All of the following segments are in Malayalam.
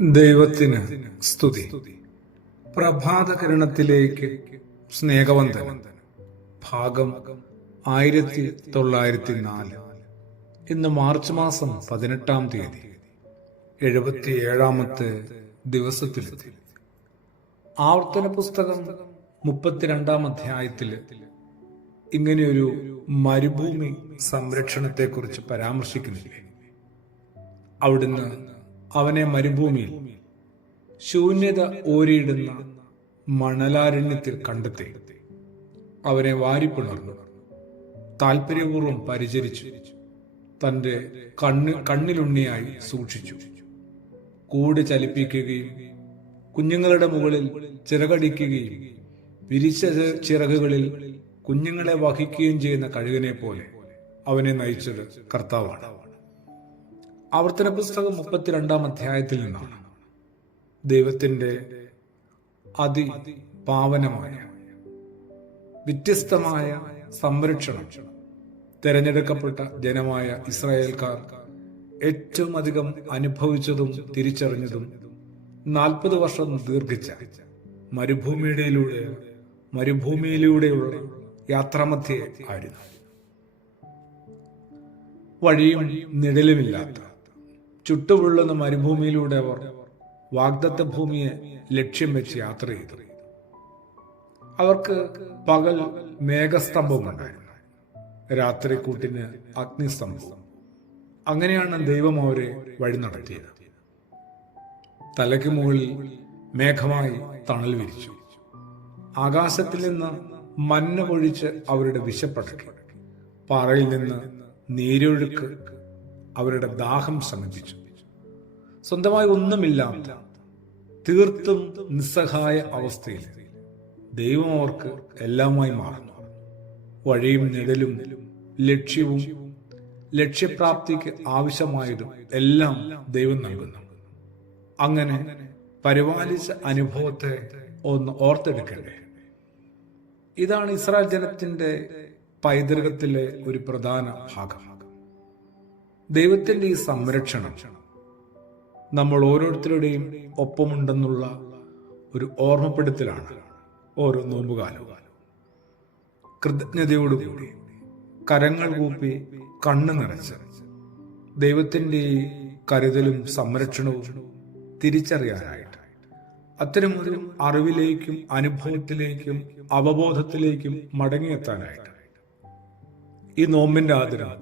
ദൈവത്തിന് സ്തുതി. പ്രഭാതകിരണത്തിലേക്ക് സ്നേഹവന്ദനം. ഭാഗം 1904. ഇന്ന് മാർച്ച് മാസം 18-ാം തീയതി, 77-ാമത്തെ ദിവസത്തിലെത്തി. ആവർത്തന പുസ്തകം 32-ാം അധ്യായത്തിൽ ഇങ്ങനെയൊരു മരുഭൂമി സംരക്ഷണത്തെക്കുറിച്ച് പരാമർശിക്കുന്നില്ലേ? അവിടുന്ന് അവനെ മരുഭൂമിയിൽ ശൂന്യത ഓരിയിടുന്ന മണലാരണ്യത്തിൽ കണ്ടെത്തി അവനെ വാരിപ്പിണർന്നു, താല്പര്യപൂർവ്വം പരിചരിച്ചു, തന്റെ കണ്ണിലുണ്ണിയായി സൂക്ഷിച്ചു. കൂട് ചലിപ്പിക്കുകയും കുഞ്ഞുങ്ങളുടെ മുകളിൽ ചിറകടിക്കുകയും വിരിച്ച ചിറകുകളിൽ കുഞ്ഞുങ്ങളെ വഹിക്കുകയും ചെയ്യുന്ന കഴുകനെ പോലെ അവനെ നയിച്ചത് കർത്താവാണ്. ആവർത്തന പുസ്തകം 32-ാം അധ്യായത്തിൽ നിന്നാണ് ദൈവത്തിന്റെ അതിപാവനമായ വ്യത്യസ്തമായ സംരക്ഷണം തെരഞ്ഞെടുക്കപ്പെട്ട ജനമായ ഇസ്രായേൽക്കാർ ഏറ്റവും അധികം അനുഭവിച്ചതും തിരിച്ചറിഞ്ഞതും 40 വർഷം ദീർഘിച്ച മരുഭൂമിയിലൂടെയുള്ള യാത്രാമധ്യേ ആയിരുന്നു. വഴിയും നിഴലുമില്ലാത്ത ചുട്ടുപൊള്ളുന്ന മരുഭൂമിയിലൂടെ അവർ വാഗ്ദത്ത ഭൂമിയെ ലക്ഷ്യം വെച്ച് യാത്ര ചെയ്തു. അവർക്ക് പകൽ മേഘസ്തംഭമുണ്ടായിരുന്നു, രാത്രി കൂട്ടിന് അഗ്നിസ്തംഭവും. അങ്ങനെയാണ് ദൈവം അവരെ വഴി നടത്തിയത്. തലയ്ക്ക് മുകളിൽ മേഘമായി തണൽ വിരിച്ചു, ആകാശത്തിൽ നിന്ന് മഞ്ഞ പൊഴിച്ച് അവരുടെ വിശപ്പടക്കി, പാറയിൽ നിന്ന് നീരൊഴുക്ക് അവരുടെ ദാഹം ശമിപ്പിച്ചു. സ്വന്തമായി ഒന്നുമില്ലാത്ത തീർത്തും നിസ്സഹായ അവസ്ഥയിൽ ദൈവം അവർക്ക് എല്ലാമായി മാറുന്നു. വഴിയും നിഴലും ലക്ഷ്യവും ലക്ഷ്യപ്രാപ്തിക്ക് ആവശ്യമായതും എല്ലാം ദൈവം നൽകുന്നു. അങ്ങനെ പരിപാലിച്ച അനുഭവത്തെ ഒന്ന് ഓർത്തെടുക്കണ്ടേ? ഇതാണ് ഇസ്രായേൽ ജനത്തിന്റെ പൈതൃകത്തിലെ ഒരു പ്രധാന ഭാഗം. ദൈവത്തിന്റെ ഈ സംരക്ഷണം നമ്മൾ ഓരോരുത്തരുടെയും ഒപ്പമുണ്ടെന്നുള്ള ഒരു ഓർമ്മപ്പെടുത്തലാണ് ഓരോ നോമ്പുകാലവും. കൃതജ്ഞതയോടുകൂടി കരങ്ങൾ കൂപ്പി കണ്ണു നിറച്ച് ദൈവത്തിന്റെ ഈ കരുതലും സംരക്ഷണവും തിരിച്ചറിയാനായിട്ട്, അത്തരമൊരു അറിവിലേക്കും അനുഭവത്തിലേക്കും അവബോധത്തിലേക്കും മടങ്ങിയെത്താനായിട്ട് ഈ നോമ്പിന്റെ ആദരം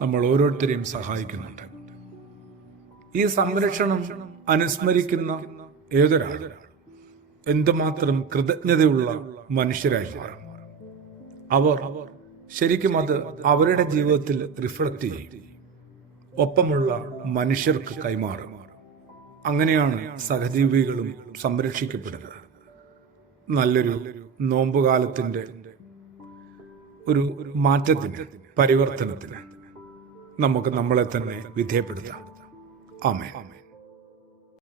നമ്മൾ ഓരോരുത്തരെയും സഹായിക്കുന്നുണ്ട്. ഈ സംരക്ഷണം അനുസ്മരിക്കുന്ന ഏതൊരാളും എന്തുമാത്രം കൃതജ്ഞതയുള്ള മനുഷ്യരായി മാറും. അവർ ശരിക്കും അത് അവരുടെ ജീവിതത്തിൽ റിഫ്ലക്ട് ചെയ്യും, ഒപ്പമുള്ള മനുഷ്യർക്ക് കൈമാറും. അങ്ങനെയാണ് സഹജീവികളും സംരക്ഷിക്കപ്പെടുന്നത്. നല്ലൊരു നോമ്പുകാലത്തിന്റെ ഒരു മാറ്റത്തിന്, പരിവർത്തനത്തിന് നമുക്ക് നമ്മളെ തന്നെ വിധേയപ്പെടുത്താം. ആമേൻ.